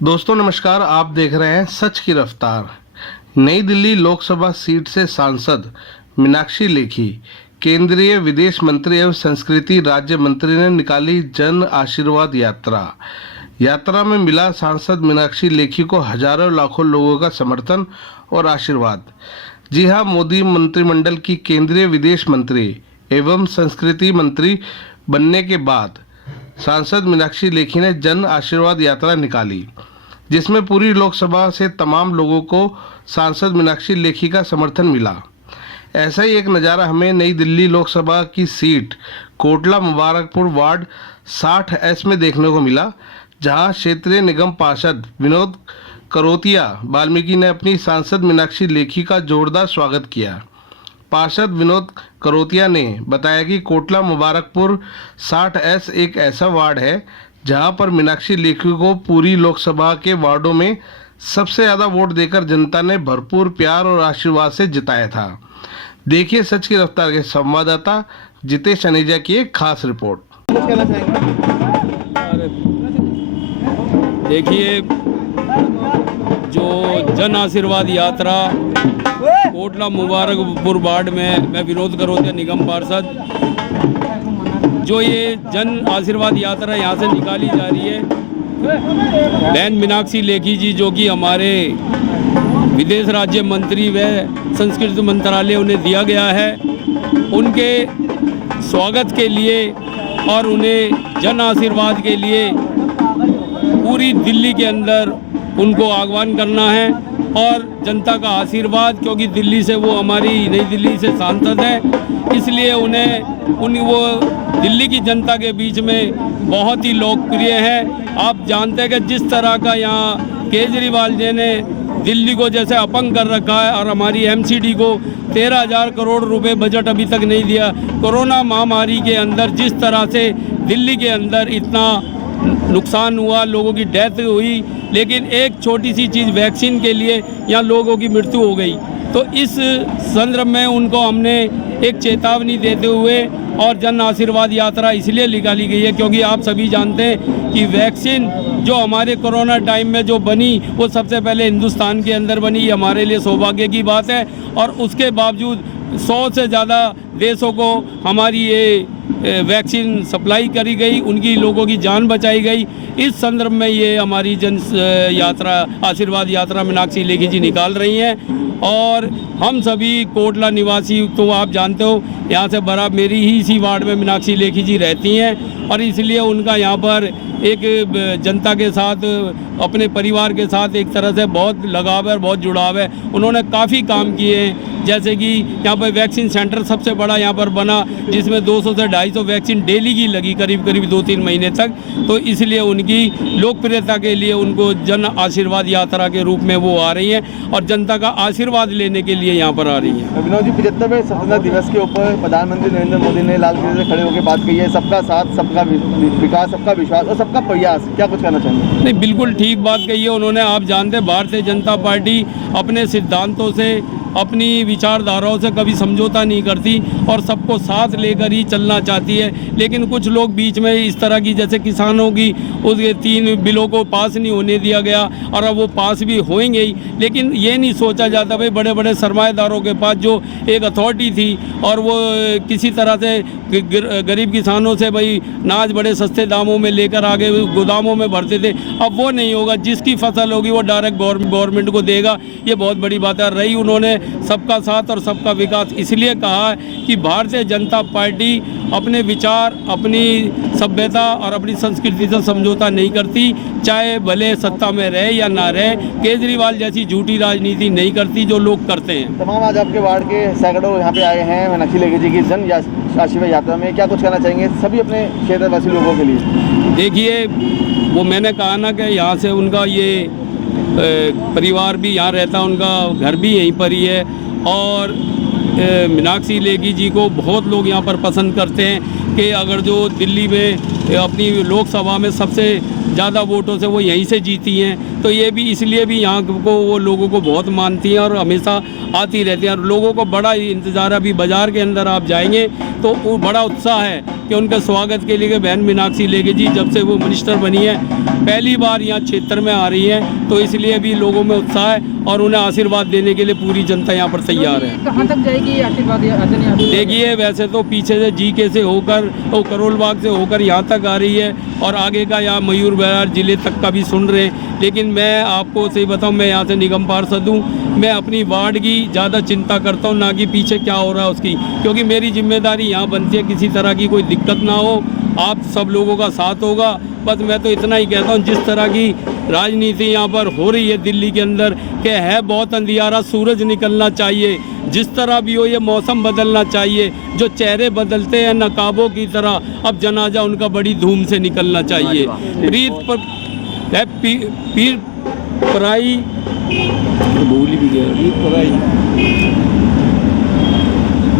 दोस्तों नमस्कार, आप देख रहे हैं सच की रफ्तार। नई दिल्ली लोकसभा सीट से सांसद मीनाक्षी लेखी केंद्रीय विदेश मंत्री एवं संस्कृति राज्य मंत्री ने निकाली जन आशीर्वाद यात्रा। यात्रा में मिला सांसद मीनाक्षी लेखी को हजारों लाखों लोगों का समर्थन और आशीर्वाद। जी हां, मोदी मंत्रिमंडल की केंद्रीय विदेश मंत्री एवं संस्कृति मंत्री बनने के बाद सांसद मीनाक्षी लेखी ने जन आशीर्वाद यात्रा निकाली, जिसमें पूरी लोकसभा से तमाम लोगों को सांसद मीनाक्षी लेखी का समर्थन मिला। ऐसा ही एक नज़ारा हमें नई दिल्ली लोकसभा की seat Kotla Mubarakpur ward 60S में देखने को मिला, जहां क्षेत्रीय निगम पार्षद विनोद करोतिया वाल्मीकि ने अपनी सांसद मीनाक्षी लेखी का जोरदार स्वागत किया। पार्षद विनोद करोतिया ने बताया कि कोटला मुबारकपुर 60S एक ऐसा वार्ड है जहां पर मीनाक्षी लेखी को पूरी लोकसभा के वार्डों में सबसे ज़्यादा वोट देकर जनता ने भरपूर प्यार और आशीर्वाद से जिताया था। देखिए सच की रफ्तार के संवाददाता जितेश अनेजा की एक खास रिपोर्ट। देखिए, जो जन आशीर्वाद यात्रा कोटला मुबारकपुर वार्ड में मैं विनोद करोतिया निगम पार्षद, जो ये जन आशीर्वाद यात्रा यहाँ से निकाली जा रही है, बहन मीनाक्षी लेखी जी जो कि हमारे विदेश राज्य मंत्री व संस्कृति मंत्रालय उन्हें दिया गया है, उनके स्वागत के लिए और उन्हें जन आशीर्वाद के लिए पूरी दिल्ली के अंदर उनको आह्वान करना है और जनता का आशीर्वाद, क्योंकि दिल्ली से वो हमारी नई दिल्ली से सांसद हैं, इसलिए वो दिल्ली की जनता के बीच में बहुत ही लोकप्रिय है। आप जानते हैं कि जिस तरह का यहाँ केजरीवाल जी ने दिल्ली को जैसे अपंग कर रखा है और हमारी एमसीडी को 13,000 करोड़ रुपए बजट अभी तक नहीं दिया। कोरोना महामारी के अंदर जिस तरह से दिल्ली के अंदर इतना नुकसान हुआ, लोगों की डेथ हुई, लेकिन एक छोटी सी चीज़ वैक्सीन के लिए यहाँ लोगों की मृत्यु हो गई। तो इस संदर्भ में उनको हमने एक चेतावनी देते हुए और जन आशीर्वाद यात्रा इसलिए निकाली गई है क्योंकि आप सभी जानते हैं कि वैक्सीन जो हमारे कोरोना टाइम में जो बनी वो सबसे पहले हिंदुस्तान के अंदर बनी। ये हमारे लिए सौभाग्य की बात है और उसके बावजूद 100 से ज़्यादा देशों को हमारी ये वैक्सीन सप्लाई करी गई, उनकी लोगों की जान बचाई गई। इस संदर्भ में ये हमारी जन यात्रा आशीर्वाद यात्रा मीनाक्षी लेखी जी निकाल रही हैं और हम सभी कोटला निवासी, तो आप जानते हो यहाँ से बराबर मेरी ही इसी वार्ड में मीनाक्षी लेखी जी रहती हैं और इसलिए उनका यहाँ पर एक जनता के साथ, अपने परिवार के साथ एक तरह से बहुत लगाव है और बहुत जुड़ाव है। उन्होंने काफ़ी काम किए हैं, जैसे कि यहाँ पर वैक्सीन सेंटर सबसे बड़ा यहाँ पर बना, जिसमें 200 से 250 वैक्सीन डेली की लगी करीब 2-3 महीने तक। तो इसलिए उनकी लोकप्रियता के लिए उनको जन आशीर्वाद यात्रा के रूप में वो आ रही हैं और जनता का आशीर्वाद लेने के लिए यहाँ पर आ रही हैं। विनोद जी, 75वें स्वतंत्रता दिवस के ऊपर प्रधानमंत्री नरेंद्र मोदी ने लाल किले से खड़े होकर बात कही है, सबका साथ, सबका विकास, सबका विश्वास और सबका प्रयास। क्या कुछ कहना चाहेंगे? नहीं, बिल्कुल ठीक बात कही है उन्होंने। आप जानते हैं भारतीय जनता पार्टी अपने सिद्धांतों से, अपनी विचारधाराओं से कभी समझौता नहीं करती और सबको साथ लेकर ही चलना चाहती है। लेकिन कुछ लोग बीच में इस तरह की, जैसे किसानों की उस 3 बिलों को पास नहीं होने दिया गया और अब वो पास भी होंगे ही, लेकिन ये नहीं सोचा जाता भाई बड़े बड़े सरमाएदारों के पास जो एक अथॉरिटी थी और वो किसी तरह से गरीब किसानों से भाई नाज बड़े सस्ते दामों में लेकर आगे गोदामों में भरते थे, अब वो नहीं होगा। जिसकी फसल होगी वो डायरेक्ट गवर्नमेंट को देगा। ये बहुत बड़ी बात है। रही उन्होंने सबका साथ और सबका विकास, इसलिए कहा है कि भारतीय जनता पार्टी अपने विचार, अपनी सभ्यता और अपनी संस्कृति से समझौता नहीं करती, चाहे भले सत्ता में रहे या ना रहे। केजरीवाल जैसी झूठी राजनीति नहीं करती जो लोग करते हैं। तमाम आज आपके वार्ड के सैकड़ों यहाँ पे आए हैं मीनाक्षी लेखी जी की जन आशीर्वाद यात्रा में, क्या कुछ कहना चाहेंगे सभी अपने क्षेत्रवासी लोगों के लिए? देखिए, वो मैंने कहा ना कि यहाँ से उनका ये परिवार भी यहाँ रहता, उनका घर भी यहीं पर ही है और मीनाक्षी लेखी जी को बहुत लोग यहाँ पर पसंद करते हैं कि अगर जो दिल्ली में अपनी लोकसभा में सबसे ज़्यादा वोटों से वो यहीं से जीती हैं, तो ये भी इसलिए भी यहाँ को वो लोगों को बहुत मानती हैं और हमेशा आती रहती हैं। और लोगों को बड़ा इंतज़ार है, अभी बाज़ार के अंदर आप जाएंगे तो वो बड़ा उत्साह है कि उनके स्वागत के लिए बहन मीनाक्षी लेखी जी जब से वो मिनिस्टर बनी है पहली बार यहाँ क्षेत्र में आ रही है, तो इसलिए भी लोगों में उत्साह है और उन्हें आशीर्वाद देने के लिए पूरी जनता यहाँ पर तैयार है। कहाँ तक जाएगी आशीर्वाद? देखिए वैसे तो पीछे से जीके से होकर और करोल बाग से होकर यहाँ तक आ रही है और आगे का यहाँ मयूर विहार जिले तक का भी सुन रहे हैं, लेकिन मैं आपको सही बताऊँ, मैं यहाँ से निगम पार्षद हूँ, मैं अपनी वार्ड की ज़्यादा चिंता करता हूँ, ना कि पीछे क्या हो रहा है उसकी, क्योंकि मेरी जिम्मेदारी यहाँ बनती है किसी तरह की कोई दिक्कत ना हो, आप सब लोगों का साथ होगा। बस मैं तो इतना ही कहता हूँ, जिस तरह की राजनीति यहाँ पर हो रही है दिल्ली के अंदर कि है बहुत अंधियारा, सूरज निकलना चाहिए, जिस तरह भी हो ये मौसम बदलना चाहिए, जो चेहरे बदलते हैं नकाबों की तरह, अब जनाजा उनका बड़ी धूम से निकलना चाहिए। पीर पराई भूल भी गया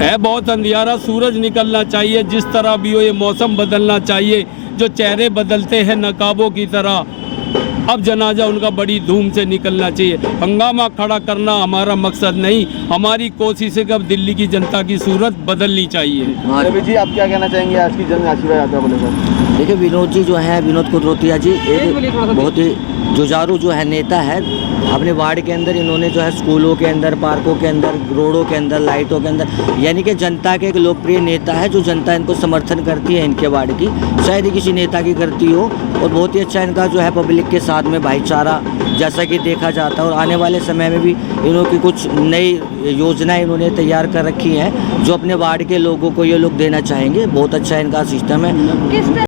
है, बहुत अंधियारा, सूरज निकलना चाहिए, जिस तरह भी हो ये मौसम बदलना चाहिए, जो चेहरे बदलते हैं नकाबों की तरह, अब जनाजा उनका बड़ी धूम से निकलना चाहिए। हंगामा खड़ा करना हमारा मकसद नहीं, हमारी कोशिश है कि अब दिल्ली की जनता की सूरत बदलनी चाहिए। रवि जी, आप क्या कहना चाहेंगे आज की जन आशीर्वाद यात्रा को लेकर? देखिए, विनोद जी जो है, विनोद कुदरतिया जी एक बहुत ही जुझारू जो है नेता है। अपने वार्ड के अंदर इन्होंने जो है स्कूलों के अंदर, पार्कों के अंदर, रोडों के अंदर, लाइटों के अंदर, यानी कि जनता के एक लोकप्रिय नेता है, जो जनता इनको समर्थन करती है इनके वार्ड की, शायद ही किसी नेता की करती हो। और बहुत ही अच्छा इनका जो है पब्लिक के साथ में भाईचारा जैसा कि देखा जाता है। और आने वाले समय में भी इन्होंने कुछ नई योजनाएं इन्होंने तैयार कर रखी हैं जो अपने वार्ड के लोगों को ये लोग देना चाहेंगे। बहुत अच्छा इनका सिस्टम है।